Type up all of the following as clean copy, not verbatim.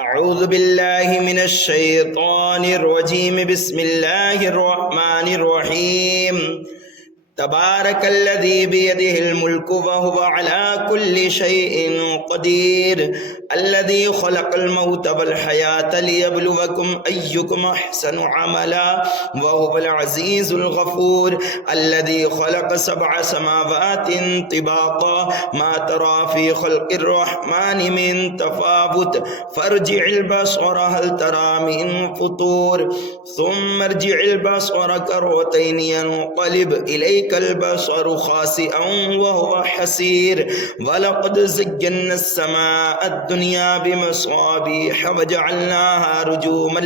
أعوذ بالله من الشيطان الرجيم بسم الله الرحمن الرحيم تبارك الذي بيده الملك وهو على كل شيء قدير الذي خلق الموت والحياة ليبلوكم أيكم أحسن عملا وهو العزيز الغفور الذي خلق 7 سماوات طباقا ما ترى في خلق الرحمن من تفاوت فارجع البصر هل ترى من فطور ثم ارجع البصر كرتين ينقلب إليك البصر خاسئا وهو حسير ولقد زينا السماء الدنيا بمصابيح وجعلناها رجوما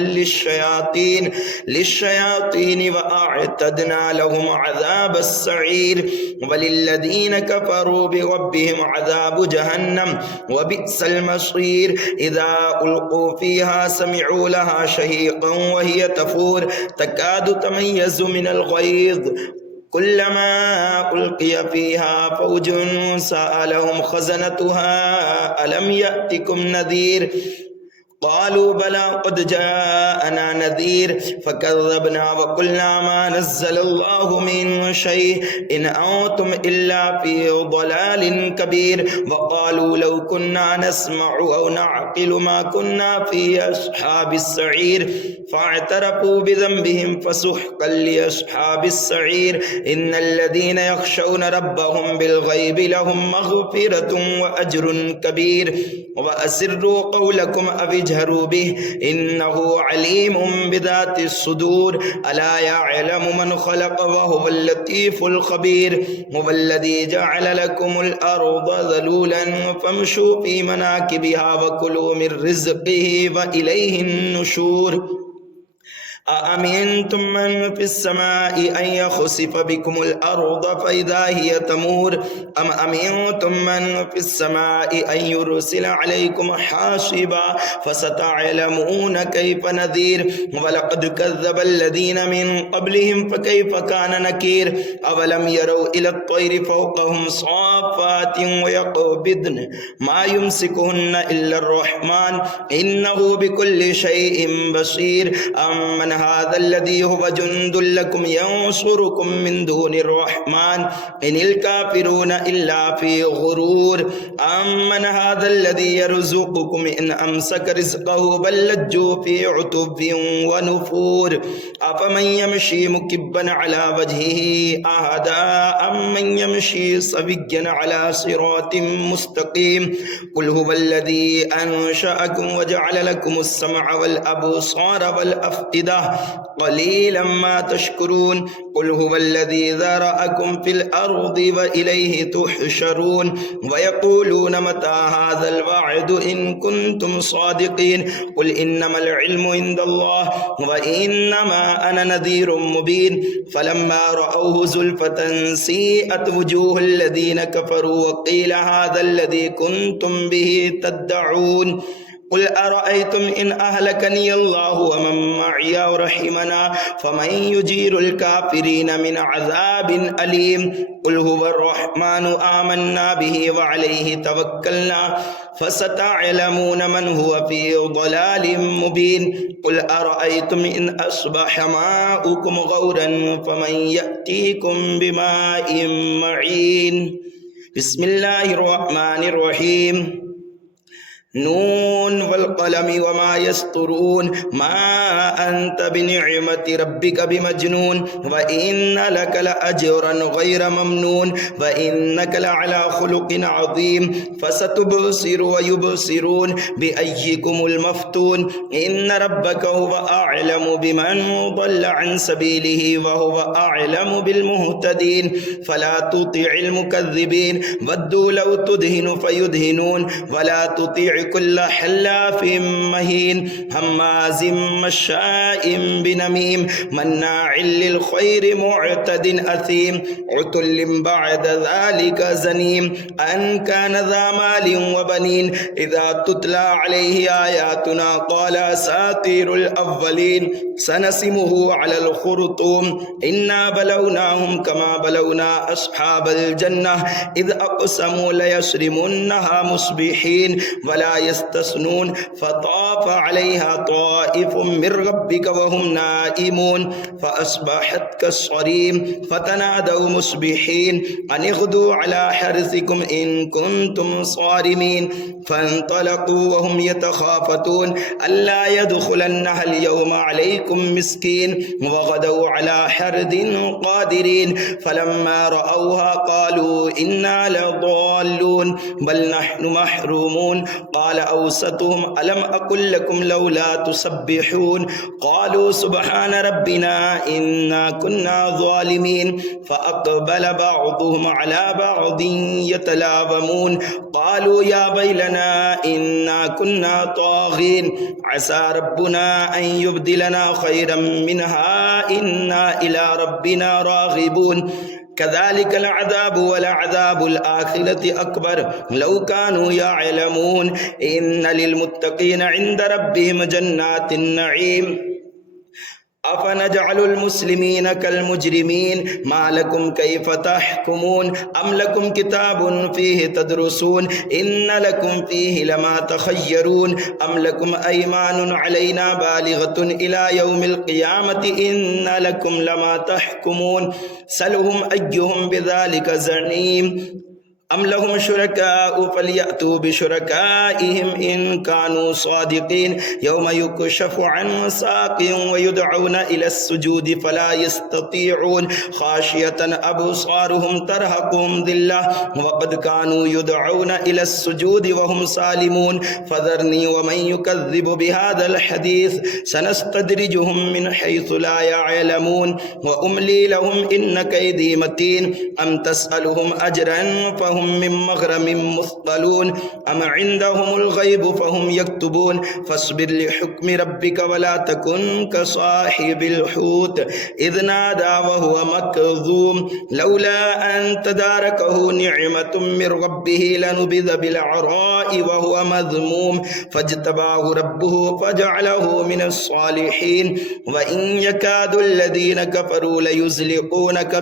للشياطين وأعتدنا لهم عذاب السعير وللذين كفروا بربهم عذاب جهنم وبئس المصير إذا ألقوا فيها سمعوا لها شهيقا وهي تفور تكاد تميز من الغيظ كلما ألقي فيها فوج سألهم خزنتها ألم يأتكم نذير قالوا بلى قد جاءنا نذير فكذبنا وقلنا ما نزل الله من شيء إن أنتم إلا في ضلال كبير وقالوا لو كنا نسمع أو نعقل ما كنا في أصحاب السعير فاعترفوا بذنبهم فسحقا لأصحاب السعير إن الذين يخشون ربهم بالغيب لهم مغفرة وأجر كبير وأسروا قولكم أو اجهروا به إنه عليم بذات الصدور ألا يعلم من خلق وهو اللطيف الخبير هو الذي جعل لكم الأرض ذلولا فامشوا في مناكبها وكلوا من رزقه وإليه النشور أأمنتم من في السماء أن يخسف بكم الأرض فإذا هي تمور أم أمنتم من في السماء أن يرسل عليكم حاصبا فستعلمون كيف نذير ولقد كذب الذين من قبلهم فكيف كان نكير أولم يروا إلى الطير فوقهم صافات ويقبضن ما يمسكهن إلا الرحمن إنه بكل شيء بصير أمن هذا الذي هو جند لكم ينصركم من دون الرحمن إن الكافرون إلا في غرور أمن هذا الذي يرزقكم إن أمسك رزقه بل لجوا في عتب ونفور أفمن يمشي مكبا على وجهه أهدى أمن يمشي سويا على صراط مستقيم قل هو الذي أنشأكم وجعل لكم السمع والأبصار والأفئدة قليلا ما تشكرون قل هو الذي ذرأكم في الأرض وإليه تحشرون ويقولون متى هذا الوعد إن كنتم صادقين قل إنما العلم عند الله وإنما أنا نذير مبين فلما رأوه زلفة سيئت وجوه الذين كفروا وقيل هذا الذي كنتم به تدعون قل أرأيتم إن أهلكني الله ومن معي ورحمنا فمن يجير الكافرين من عذاب أليم قل هو الرحمن آمنا به وعليه توكلنا فستعلمون من هو في ضلال مبين قل أرأيتم إن أصبح ماؤكم غورا فمن يأتيكم بماء معين بسم الله الرحمن الرحيم نون والقلم وما يسطرون ما أنت بنعمة ربك بمجنون وإن لك لأجرا غير ممنون وإنك لعلى خلق عظيم فستبصر ويبصرون بأيكم المفتون إن ربك هو أعلم بمن ضل عن سبيله وهو أعلم بالمهتدين فلا تطع المكذبين ودوا لو تدهن فيدهنون ولا تطع كل حلاف مهين هماز مشاء بنميم مناع للخير معتد أثيم عتل بعد ذلك زنيم أن كان ذا مال وبنين إذا تتلى عليه آياتنا قال أساطير الأولين سنسمه على الخرطوم إنا بلوناهم كما بلونا أصحاب الجنة إذ أقسموا ليصرمنها مصبحين ولا ولا يستثنون فطاف عليها طائف من ربك وهم نائمون فأصبحت كالصريم فتنادوا مصبحين أن اغدوا على حرثكم إن كنتم صارمين فانطلقوا وهم يتخافتون ألا يدخلنها اليوم عليكم مسكين وغدوا على حرد قادرين فلما رأوها قالوا إنا لضالون بل نحن محرومون قال أوسطهم ألم أقل لكم لولا تسبحون قالوا سبحان ربنا إنا كنا ظالمين فأقبل بعضهم على بعض يتلاومون قالوا يا ويلنا إنا كنا طاغين عسى ربنا أن يبدلنا خيرا منها إنا إلى ربنا راغبون كذلك العذاب ولعذاب الآخرة أكبر لو كانوا يعلمون إن للمتقين عند ربهم جنات النعيم أفنجعل المسلمين كالمجرمين ما لكم كيف تحكمون أم لكم كتاب فيه تدرسون إن لكم فيه لما تخيرون أم لكم أيمان علينا بالغة إلى يوم القيامة إن لكم لما تحكمون سلهم أيهم بذلك زعيم أم لهم شركاء فليأتوا بشركائهم إن كانوا صادقين يوم يكشف عن ساق ويدعون إلى السجود فلا يستطيعون خاشية أبصارهم ترهقهم ذلة وقد كانوا يدعون إلى السجود وهم سالمون فذرني ومن يكذب بهذا الحديث سنستدرجهم من حيث لا يعلمون وأملي لهم إن كيدي متين أم تسألهم أجرا فهم من مغرم مثقلون أم عندهم الغيب فهم يكتبون فاصبر لحكم ربك ولا تكن كصاحب الحوت إذ نادى وهو مكظوم لولا أن تداركه نعمة من ربه لنبذ بالعراء وهو مذموم فاجتباه ربه فجعله من الصالحين وإن يكاد الذين كفروا ليزلقونك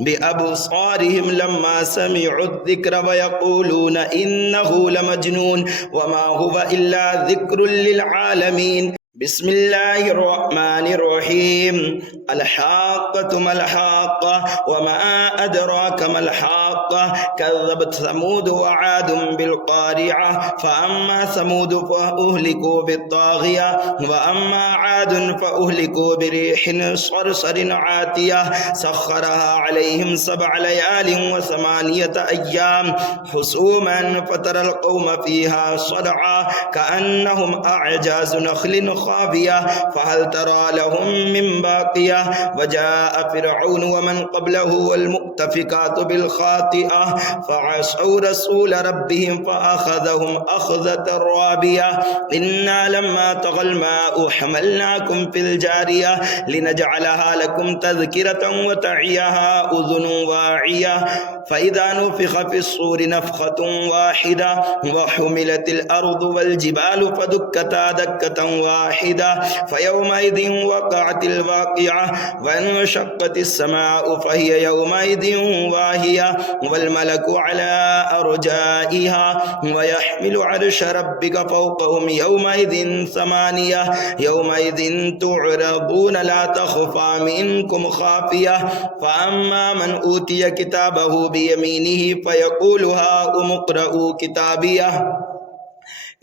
بأبصارهم لما سمعوا الذكر ويقولون إنه لمجنون وما هو إلا ذكر للعالمين بسم الله الرحمن الرحيم الحاقة ما الحاقة وما أدراك ما الحاقة كذبت ثمود وعاد بالقارعة فأما ثمود فأهلكوا بالطاغية وأما عاد فأهلكوا بريح صرصر عاتية سخرها عليهم 7 ليال و8 أيام حسوما فترى القوم فيها صرعى كأنهم أعجاز نخل خاوية فهل ترى لهم من باقية وجاء فرعون ومن قبله والمؤتفكات بالخاطئة فعصوا رسول ربهم فأخذهم أخذة رابية إنا لما طغى الماء حملناكم في الجارية لنجعلها لكم تذكرة وتعيها أذن واعية فإذا نفخ في الصور نفخة واحدة وحملت الأرض والجبال فدكتا دكة واحدة فيومئذ وقعت الواقعة وانشقت السماء فهي يومئذ واهية والملك على أرجائها ويحمل عرش ربك فوقهم يومئذ 8 يومئذ تعرضون لا تخفى منكم خافية فأما من أوتي كتابه بيمينه فيقول هاؤم اقرءوا كتابيه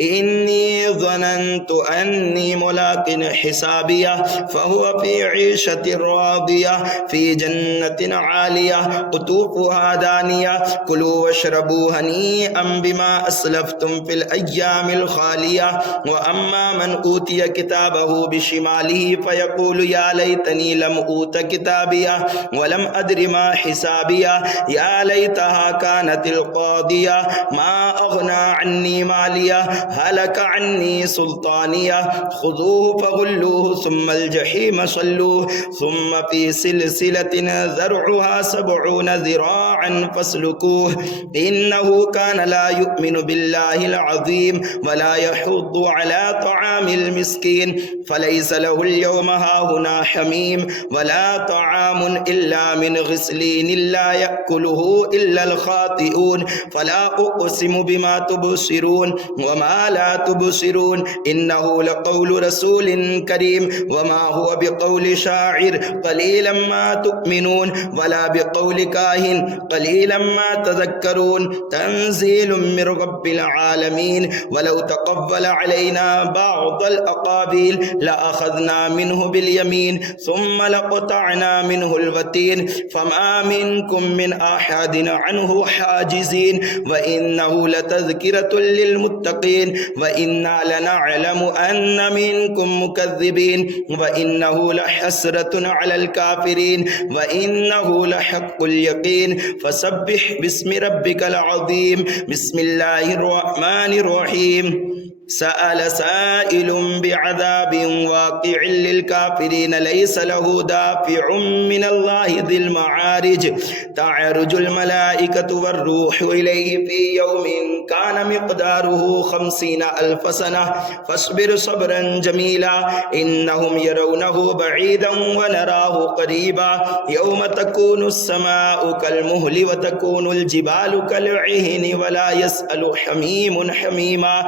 إني ظننت أني ملاق حسابية فهو في عيشة راضية في جنة عالية قطوفها دانية كلوا واشربوا هنيئا بما أسلفتم في الأيام الخالية وأما من أوتي كتابه بشماله فيقول يا ليتني لم أوت كتابية ولم أدر ما حسابية يا ليتها كانت القاضية ما أغنى عني مالية هلك عني سلطانية خذوه فغلوه ثم الجحيم صلوه ثم في سلسلة ذرعها 70 ذراعا فاسلكوه إنه كان لا يؤمن بالله العظيم ولا يحض على طعام المسكين فليس له اليوم هاهنا حميم ولا طعام إلا من غسلين لا يأكله إلا الخاطئون فلا أقسم بما تبصرون وما لا تبصرون إنه لقول رسول كريم وما هو بقول شاعر قليلا ما تؤمنون ولا بقول كاهن قليلا ما تذكرون تنزيل من رب العالمين ولو تقبل علينا بعض الأقابيل لأخذنا منه باليمين ثم لقطعنا منه الوتين فما منكم من أحد عنه حاجزين وإنه لتذكرة للمتقين وإنا لنعلم أن منكم مكذبين وإنه لحسرة على الكافرين وإنه لحق اليقين فسبح باسم ربك العظيم بسم الله الرحمن الرحيم سأل سائل بعذاب واقع للكافرين ليس له دافع من الله ذي المعارج تعرج الملائكة والروح إليه في يوم كان مقداره 50,000 سنة فاصبر صبرا جميلا إنهم يرونه بعيدا ونراه قريبا يوم تكون السماء كالمهل وتكون الجبال كالعهن ولا يسأل حميم حميما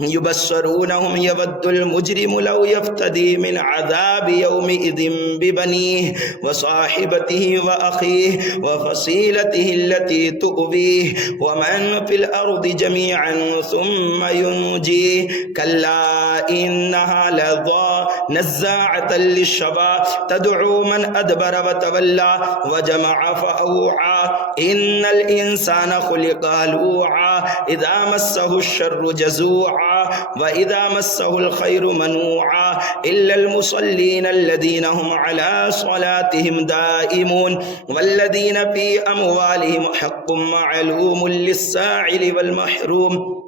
يبشرونهم يود المجرم لو يفتدي من عذاب يومئذ ببنيه وصاحبته وأخيه وفصيلته التي تؤويه ومن في الأرض جميعا ثم ينجيه كلا إنها لظى نزاعة للشوى تدعو من أدبر وتولى وجمع فأوعى إن الإنسان خلق هلوعا إذا مسه الشر جزوعا وإذا مسه الخير منوعا إلا المصلين الذين هم على صلاتهم دائمون والذين في أموالهم حق معلوم للسائل والمحروم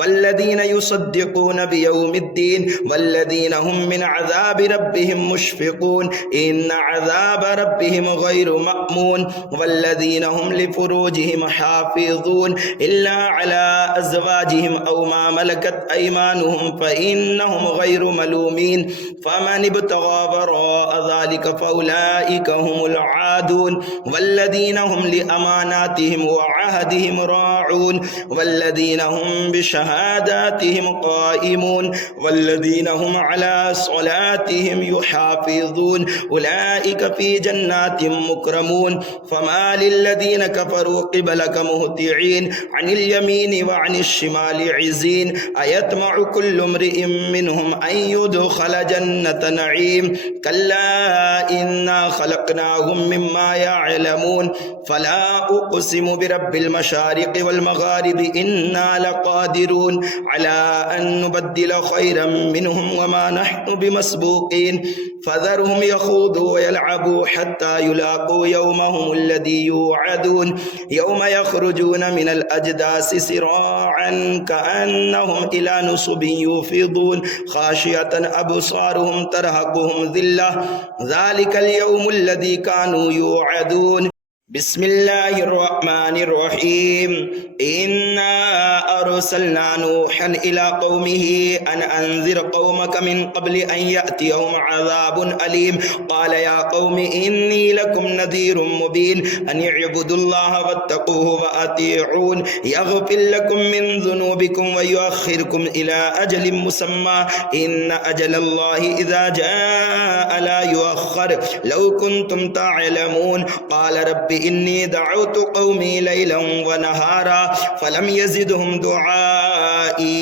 والذين يصدقون بيوم الدين والذين هم من عذاب ربهم مشفقون إن عذاب ربهم غير مأمون والذين هم لفروجهم حافظون إلا على أزواجهم أو ما ملكت أيمانهم فإنهم غير ملومين فمن ابتغى وراء ذلك فأولئك هم العادون والذين هم لأماناتهم وعهدهم راعون والذين هم بشهاداتهم قائمون والذين هم على صلاتهم يحافظون أولئك في جنات مكرمون فما للذين كفروا قبلك مهطعين عن اليمين وعن الشمال عزين أيطمع كل امرئ منهم أن يدخل جنة نعيم كلا إنا خلقناهم مما يعلمون فلا أقسم برب المشارق والمغارب إنا لقادرون على أن نبدل خيرا منهم وما نحن بمسبوقين فذرهم يخوضوا ويلعبوا حتى يلاقوا يومهم الذي يوعدون يوم يخرجون من الأجداث سراعا كأنهم إلى نصب يوفضون خاشية أبصارهم ترهقهم ذلة ذلك اليوم الذي كانوا يوعدون بسم الله الرحمن الرحيم إنا أرسلنا نوحا إلى قومه أن أنذر قومك من قبل أن يأتيهم عذاب أليم قال يا قوم إني لكم نذير مبين أن اعبدوا الله واتقوه وأطيعون يغفر لكم من ذنوبكم ويؤخركم إلى أجل مسمى إن أجل الله إذا جاء لا يؤخر لو كنتم تعلمون قال رب إني دعوت قومي ليلا ونهارا فلم يزدهم دعائي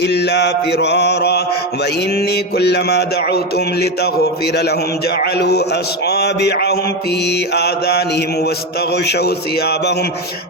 إلا فرارا وإني كلما دعوتهم لتغفر لهم جعلوا أصابعهم في آذانهم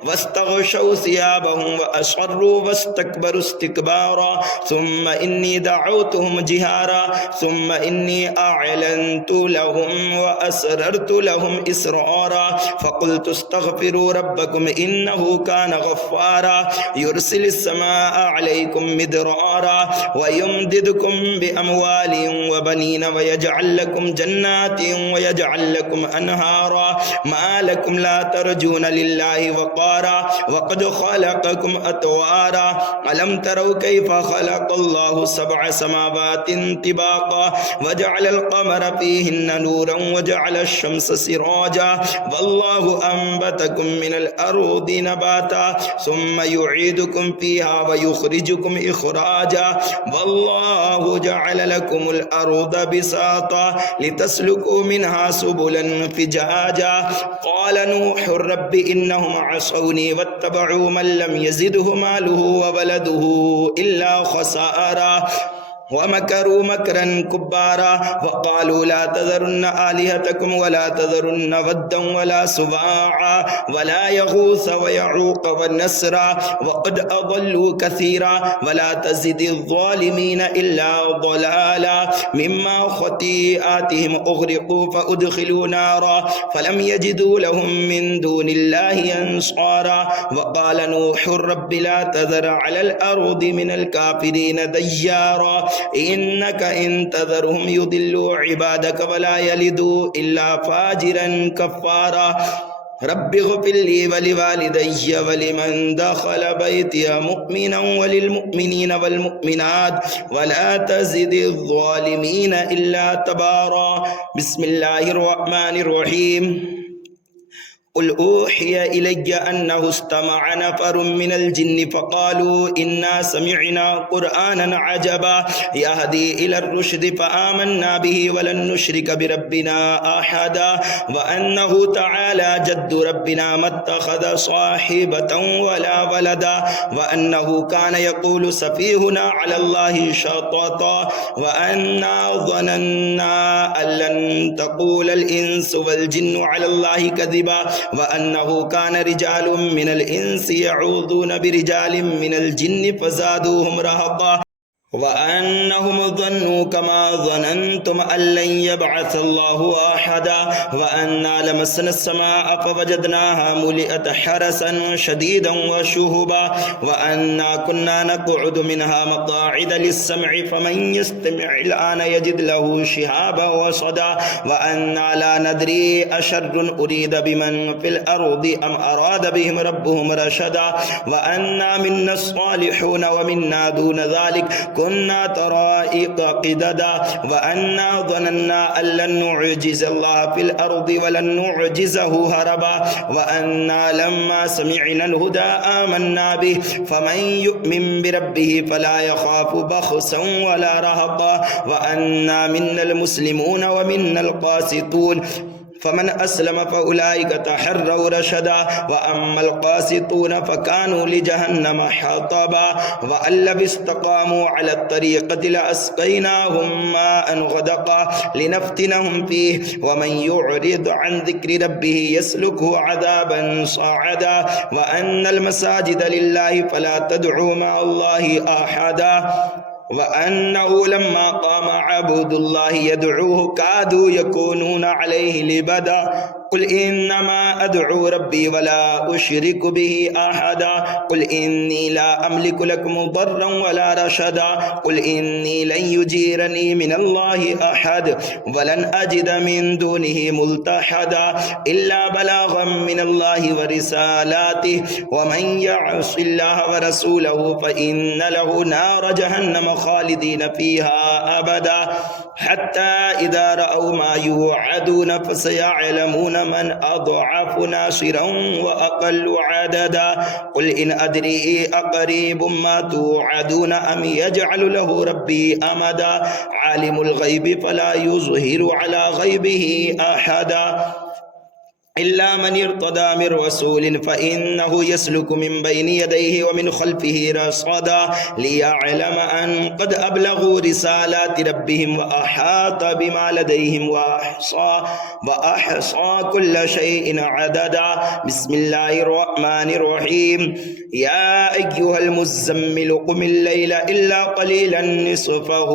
واستغشوا ثيابهم وأصروا واستكبروا استكبارا ثم إني دعوتهم جهارا ثم إني أعلنت لهم وأسررت لهم إسرارا فقلت استغفروا ربكم إنه كان غفارا يرسل السماء عليكم مدرارا ويمددكم بأموال وبنين ويجعل لكم جنات ويجعل لكم أنهارا ما لكم لا ترجون لله وقارا وقد خلقكم أطوارا ألم تروا كيف خلق الله 7 سماوات طباقا وجعل القمر فيهن نورا وجعل الشمس سراجا والله أنبتكم من الأرض نباتا ثم يعيدكم فيها ويخرجكم إخراجا والله جعل لكم الأرض بساطا لتسلكوا منها سبلا فجاجا قال نوح رب إنهم عصوني واتبعوا من لم يزده ماله وولده إلا خسارا ومكروا مكرا كبارا وقالوا لا تذرن آلهتكم ولا تذرن ودا ولا سواعا ولا يغوث ويعوق والنسرا وقد أضلوا كثيرا ولا تزد الظالمين إلا ضلالا مما خطيئاتهم أغرقوا فأدخلوا نارا فلم يجدوا لهم من دون الله أنصارا وقال نوح رب لا تذر على الأرض من الكافرين ديارا إنك إن تذرهم يضلوا عبادك ولا يلدوا إلا فاجرا كفارا رب اغفر لي ولوالدي ولمن دخل بيتي مؤمنا وللمؤمنين والمؤمنات ولا تزد الظالمين إلا تبارا بسم الله الرحمن الرحيم قل أوحي إلي أنه استمع نفر من الجن فقالوا إنا سمعنا قرآنا عجبا يهدي إلى الرشد فآمنا به ولن نشرك بربنا أحدا وأنه تعالى جد ربنا ما اتخذ صاحبة ولا ولدا وأنه كان يقول سفيهنا على الله شططا وأنا ظننا أن لن تقول الإنس والجن على الله كذبا وأنه كان رجال من الإنس يعوذون برجال من الجن فزادوهم رهقا وأنهم ظنوا كما ظننتم أن لن يبعث الله أحدا وأنا لمسنا السماء فوجدناها ملئت حرسا شديدا وشهبا وأنا كنا نقعد منها مقاعد للسمع فمن يستمع الآن يجد له شهابا وصدا وأنا لا ندري أشر أريد بمن في الأرض أم أراد بهم ربهم رشدا وأنا منا الصالحون ومنا دون ذلك كنا طرائق قددا وأنا ظننا أن لن نعجز الله في الأرض ولن نعجزه هربا وأنا لما سمعنا الهدى آمنا به فمن يؤمن بربه فلا يخاف بخسا ولا رهقا وأنا منا المسلمون ومنا القاسطون فمن أسلم فأولئك تحروا رشدا وأما القاسطون فكانوا لجهنم حطبا وأن لو استقاموا على الطريقة لأسقيناهم ماء غدقا لنفتنهم فيه ومن يعرض عن ذكر ربه يسلكه عذابا صعدا وأن المساجد لله فلا تدعوا مع الله أحدا وأنه لما قام عبد الله يدعوه كادوا يكونون عليه لبدا قل إنما أدعو ربي ولا أشرك به أحدا قل إني لا أملك لكم ضرا ولا رشدا قل إني لن يجيرني من الله أحد ولن أجد من دونه ملتحدا إلا بلاغا من الله ورسالاته ومن يعص الله ورسوله فإن له نار جهنم خالدين فيها أبدا حتى إذا رأوا ما يوعدون فسيعلمون من أضعف ناصرا وأقل عددا قل إن أدري أقريب ما توعدون أم يجعل له ربي أمدا عالم الغيب فلا يظهر على غيبه أحدا إلا من ارتضى من رسول فإنه يسلك من بين يديه ومن خلفه رصدا ليعلم أن قد أبلغوا رسالات ربهم وأحاط بما لديهم وأحصى كل شيء عددا. بسم الله الرحمن الرحيم. يا أيها المزمل قم الليل إلا قليلا نصفه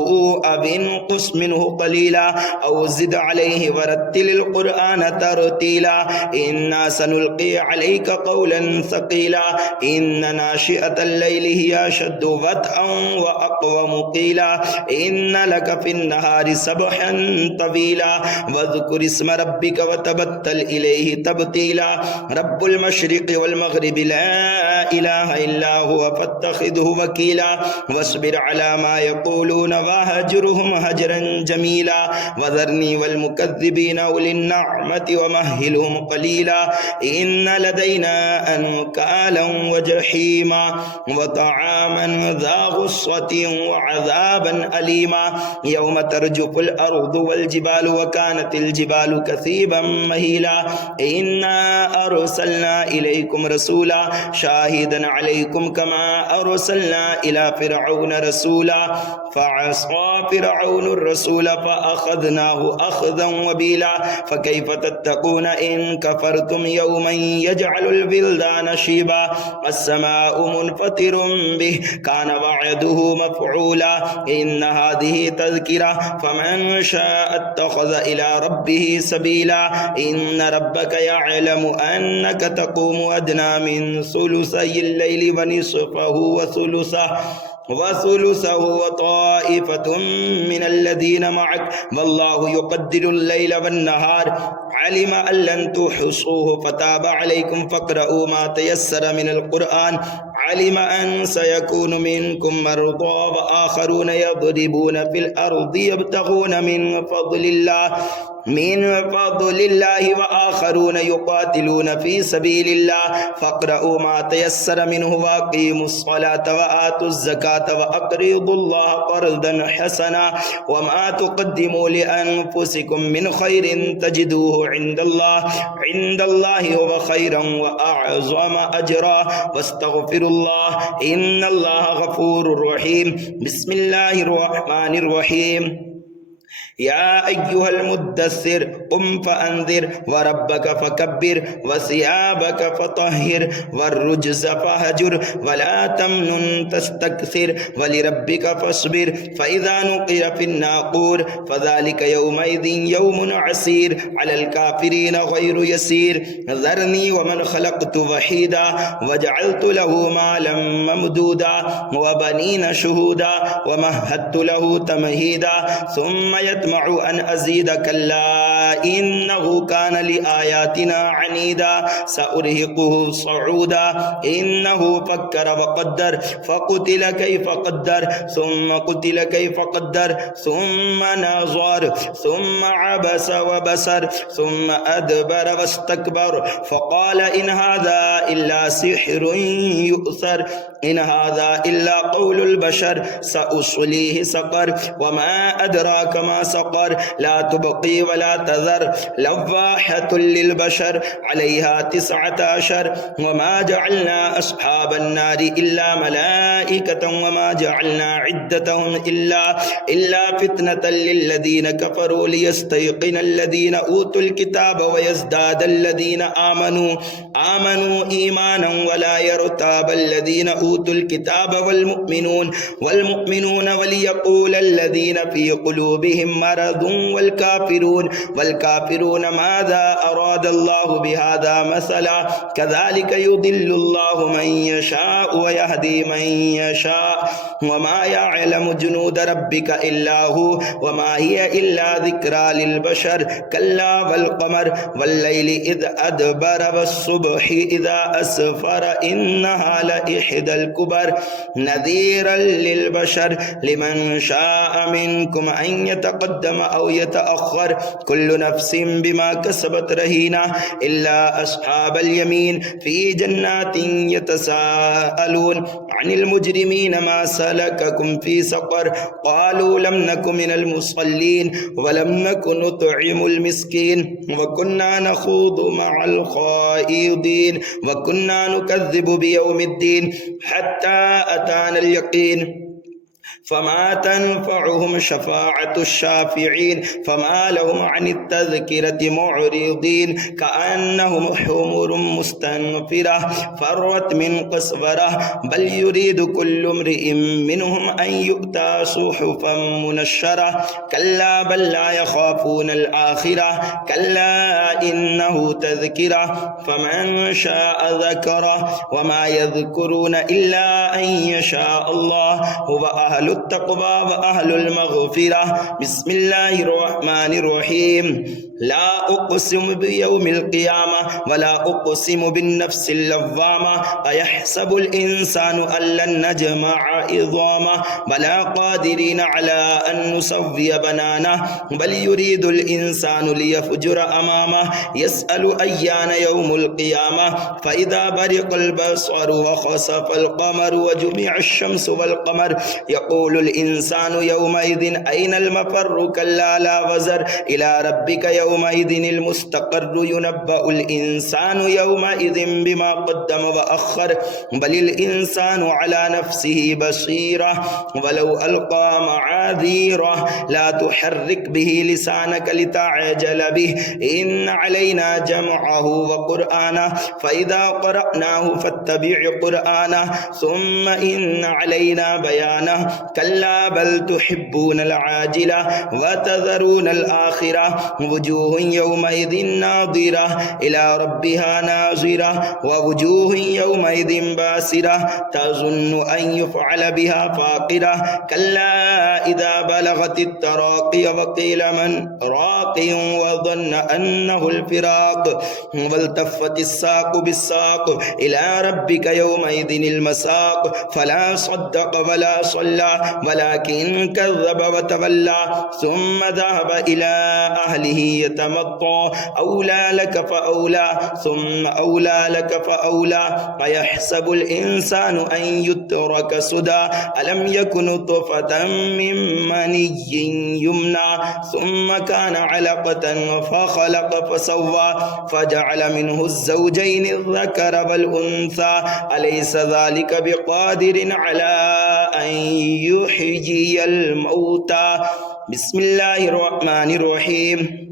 أو انقص منه قليلا أو زد عليه ورتل القرآن ترتيلا إنا سنلقي عليك قولا ثقيلا إن ناشئة الليل هي أشد وطئا وأقوم قيلا إن لك في النهار سبحا طويلا واذكر اسم ربك وتبتل إليه تبتيلا. رب المشرق والمغرب لا إله إلا هو فاتخذه وكيلا واصبر على ما يقولون وهجرهم هجرا جميلا وذرني والمكذبين أولي النعمة ومهلهم قليلا إن لدينا أنكالا وجحيما وطعاما ذا غصة وعذابا أليما يوم ترجف الأرض والجبال وكانت الجبال كثيبا مهيلا إنا أرسلنا إليكم رسولا شاهدا عليكم كما أرسلنا إلى فرعون رسولا فعصى فرعون الرسول فأخذناه أخذا وبيلا فكيف تتقون إن كفرتم يوما يجعل الولدان شيبا السماء منفطر به كان وعده مفعولا إن هذه تذكرة فمن شاء اتخذ إلى ربه سبيلا إن ربك يعلم أنك تقوم أدنى من ثلثي الليل ونصفه وثلثه وطائفة من الذين معك والله يقدر الليل والنهار علم أن لن تحصوه فتاب عليكم فاقرؤوا ما تيسر من القرآن علم أن سيكون منكم مرضى وآخرون يضربون في الأرض يبتغون من فضل الله وآخرون يقاتلون في سبيل الله فاقرؤوا ما تيسر منه وأقيموا الصلاة وآتوا الزكاة وأقرضوا الله قرضا حسنا وما تقدموا لأنفسكم من خير تجدوه عند الله هو خيرا وأعظم أجرا واستغفروا الله إن الله غفور رحيم. بسم الله الرحمن الرحيم. يا أيها المدثر قم فأنذر وربك فكبر وثيابك فطهر والرجز فهجر ولا تمنن تستكثر ولربك فاصبر فإذا نقر في الناقور فذلك يومئذ يوم عسير على الكافرين غير يسير ذرني ومن خلقت وحيدا وجعلت له مالا ممدودا وبنين شهودا ومهدت له تمهيدا ثم يطمع أن أزيد كلا إنه كان لآياتنا عنيدا سأرهقه صعودا إنه فكر وقدر فقتل كيف قدر ثم قتل كيف قدر ثم نظر ثم عبس وبسر ثم أدبر واستكبر فقال إن هذا إلا سحر يؤثر إن هذا إلا قول البشر سأصليه سقر وما أدراك ما سقر لا تبقي ولا تذر لواحة للبشر عليها 19 وما جعلنا أصحاب النار إلا ملائكة وما جعلنا عدتهم إلا فتنة للذين كفروا ليستيقن الذين أوتوا الكتاب ويزداد الذين آمنوا إيمانا ولا يرتاب الذين أوتوا الكتاب والمؤمنون وليقول الذين في قلوبهم مرض والكافرون ماذا أراد الله بهذا مثلا كذلك يضل الله من يشاء ويهدي من يشاء وما يعلم جنود ربك إلا هو وما هي إلا ذكرى للبشر كلا والقمر والليل إذ أدبر والصبح إذا أسفر إنها لإحدى الكبر نذيرا للبشر لمن شاء منكم أن يتقدم أو يتأخر كل نفس بما كسبت رهينة إلا أصحاب اليمين في جنات يتساءلون عن المجرمين ما سلككم في سقر قالوا لم نك من المصلين ولم نك نطعم المسكين وكنا نخوض مع الخائضين وكنا نكذب بيوم الدين حتى أتانا اليقين فما تنفعهم شفاعة الشافعين فما لهم عن التذكرة معرضين كأنهم حمر مستنفرة فرت من قسورة بل يريد كل امرئ منهم أن يؤتى صحفا منشرة كلا بل لا يخافون الآخرة كلا إنه تذكرة فمن شاء ذكره وما يذكرون إلا أن يشاء الله هو أهل التقوى وأهل المغفرة بسم الله الرحمن الرحيم لا أقسم بيوم القيامة ولا أقسم بالنفس اللوامة أيحسب الإنسان أن لن نجمع عظامه بلى قادرين على أن نسوي بنانه بل يريد الإنسان ليفجر أمامه يسأل أيان يوم القيامة فإذا برق البصر وخسف القمر وجمع الشمس والقمر يقول الإنسان يومئذ أين المفر كلا لا وزر إلى ربك يومئذ المستقر ينبأ الإنسان يومئذ بما قدم وأخر بل الإنسان على نفسه بصيرة ولو ألقى معاذيره لا تحرك به لسانك لتعجل به إن علينا جمعه وقرآنه فإذا قرأناه فاتبع قرآنه ثم إن علينا بيانه كلا بل تحبون العاجلة وتذرون الآخرة وجوه يومئذ ناظرة إلى ربها ناظرة ووجوه يومئذ باسرة تظن أن يفعل بها فاقرة كلا إذا بلغت التراقي وقيل من راق وظن أنه الفراق والتفت الساق بالساق إلى ربك يومئذ المساق فلا صدق ولا صلى ولكن كذب وتولى ثم ذهب إلى أهله يتمطى أولى لك فأولى ثم أولى لك فأولى أيحسب الإنسان أن يترك سدى ألم يكن نطفة من مني يمنى ثم كان علقة فخلق فسوى فجعل منه الزوجين الذكر والأنثى أليس ذلك بقادر على أن يحيي الموتى بسم الله الرحمن الرحيم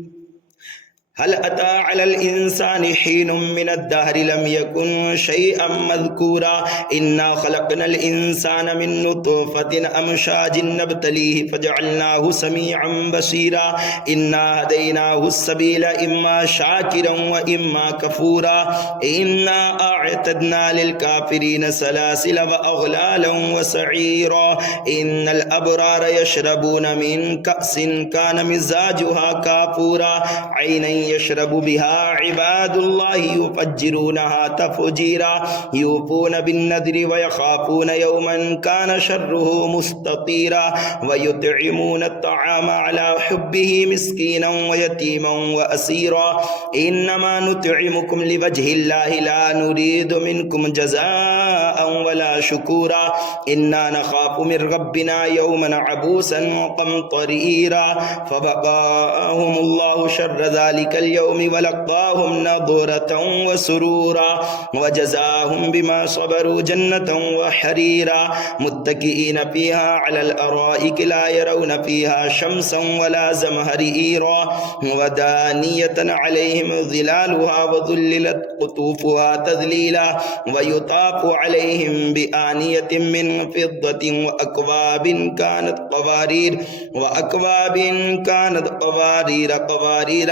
هل أتى على الإنسان حين من الدهر لم يكن شيئا مذكورا إنا خلقنا الإنسان من نطفة أمشاج نبتليه فجعلناه سميعا بصيرا إنا هديناه السبيل إما شاكرا وإما كفورا إنا أعتدنا للكافرين سلاسل وأغلالا وسعيرا إن الأبرار يشربون من كأس كان مزاجها كافورا عينا يشرب بها عباد الله يفجرونها تفجيرا يوفون بالنذر ويخافون يوما كان شره مستطيرا ويطعمون الطعام على حبه مسكينا ويتيما وأسيرا إنما نطعمكم لوجه الله لا نريد منكم جزاء ولا شكورا إنا نخاف من ربنا يوما عبوسا قمطريرا فبقاهم الله شر ذلك اليوم ولقاهم نضرة وسرورا وجزاهم بما صبروا جنة وحريرا متكئين فيها على الأرائك لا يرون فيها شمسا ولا زمهريرا ودانية عليهم ظلالها وذللت قطوفها تذليلا ويطاف عليهم بآنية من فضة وأكواب كانت قوارير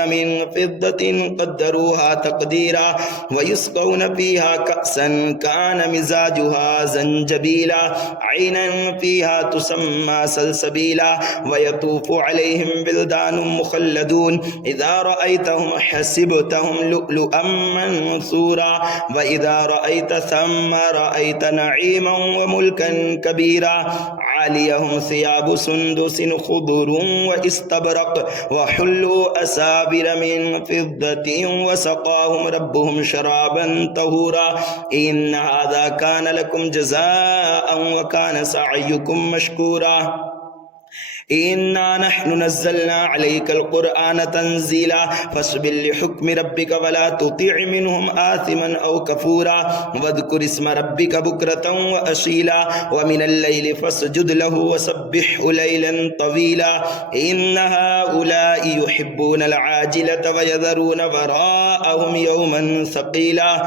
من فضة قدروها تقديرا ويسقون فيها كأسا كان مزاجها زنجبيلا عينا فيها تسمى سلسبيلا ويطوف عليهم بلدان مخلدون إذا رأيتهم حسبتهم لؤلؤا منثورا وإذا رأيت ثم رأيت رأيت نعيما وملكا كبيرا عاليهم ثياب سندس خضر واستبرق وحلوا أسابر من فضة وسقاهم ربهم شرابا طهورا إن هذا كان لكم جزاء وكان سعيكم مشكورا إنا نحن نزلنا عليك القرآن تنزيلا فاصبر لحكم ربك ولا تطع منهم آثما أو كفورا واذكر اسم ربك بكرة وأصيلا ومن الليل فاسجد له وسبحه ليلا طويلا إن هؤلاء يحبون العاجلة ويذرون وراءهم يوما ثقيلا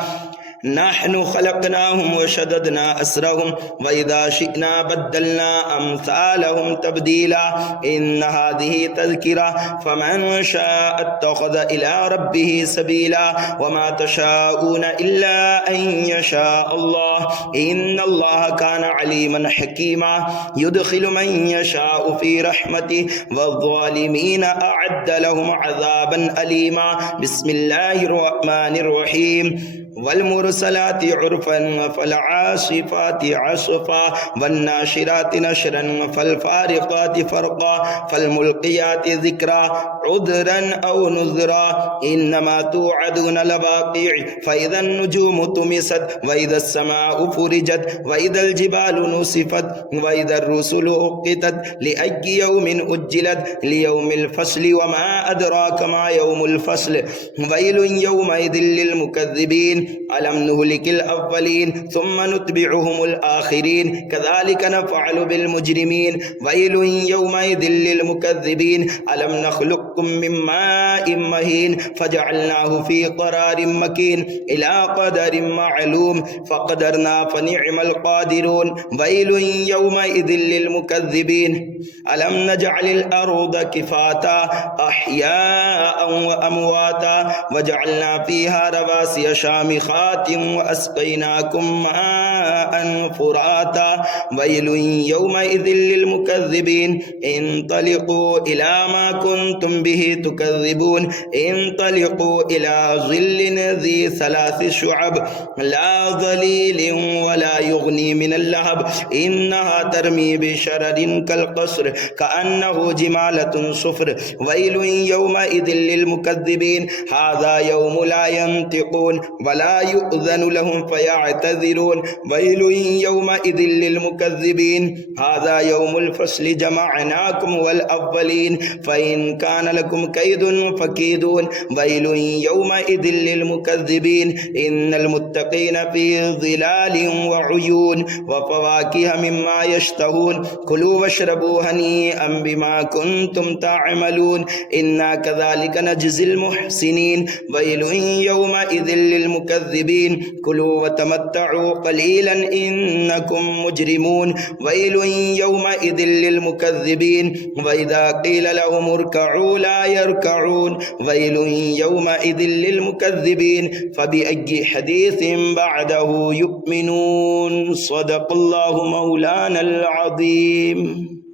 نحن خلقناهم وشددنا أسرهم وإذا شئنا بدلنا أمثالهم تبديلا إن هذه تذكرة فمن شاء اتخذ إلى ربه سبيلا وما تشاءون إلا أن يشاء الله إن الله كان عليما حكيما يدخل من يشاء في رحمته والظالمين أعد لهم عذابا أليما بسم الله الرحمن الرحيم والمرسلات عرفا فالعاصفات عصفا والناشرات نشرا فالفارقات فرقا فالملقيات ذكرا عذرا أو نذرا إنما توعدون لواقع فإذا النجوم طمست وإذا السماء فرجت وإذا الجبال نسفت وإذا الرسل أقتت لأي يوم أجلت ليوم الفصل وما أدراك ما يوم الفصل ويل يومئذ للمكذبين ألم نهلك الأولين ثم نتبعهم الآخرين كذلك نفعل بالمجرمين ويل يومئذ للمكذبين ألم نخلقكم من ماء مهين فجعلناه في قرار مكين إلى قدر معلوم فقدرنا فنعم القادرون ويل يومئذ للمكذبين ألم نجعل الأرض كفاتا أحياء وأمواتا وجعلنا فيها رواسي شامخات وأسقيناكم ماء فراتا ويل يومئذ للمكذبين انطلقوا إلى ما كنتم به تكذبون انطلقوا إلى ظل ذي 3 شعب لا ظليل ولا يغني من اللهب إنها ترمي بشرر كالقصر كأنه جمالة صفر ويل يومئذ للمكذبين هذا يوم لا ينطقون ولا يؤذن لهم فيعتذرون ويل يومئذ للمكذبين هذا يوم الفصل جمعناكم والأولين فإن كان لكم كيد فكيدون ويل يومئذ للمكذبين إن المتقين في ظلال وعيون وفواكه مما يشتهون كلوا واشربوا هنيئا بما كنتم تعملون إنا كذلك نجزي المحسنين ويل يومئذ للمكذبين كلوا وتمتعوا قليلا إنكم مجرمون ويل يومئذ للمكذبين وإذا قيل لهم اركعوا لا يركعون ويل يومئذ للمكذبين فبأي حديث بعده يؤمنون صدق الله مولانا العظيم.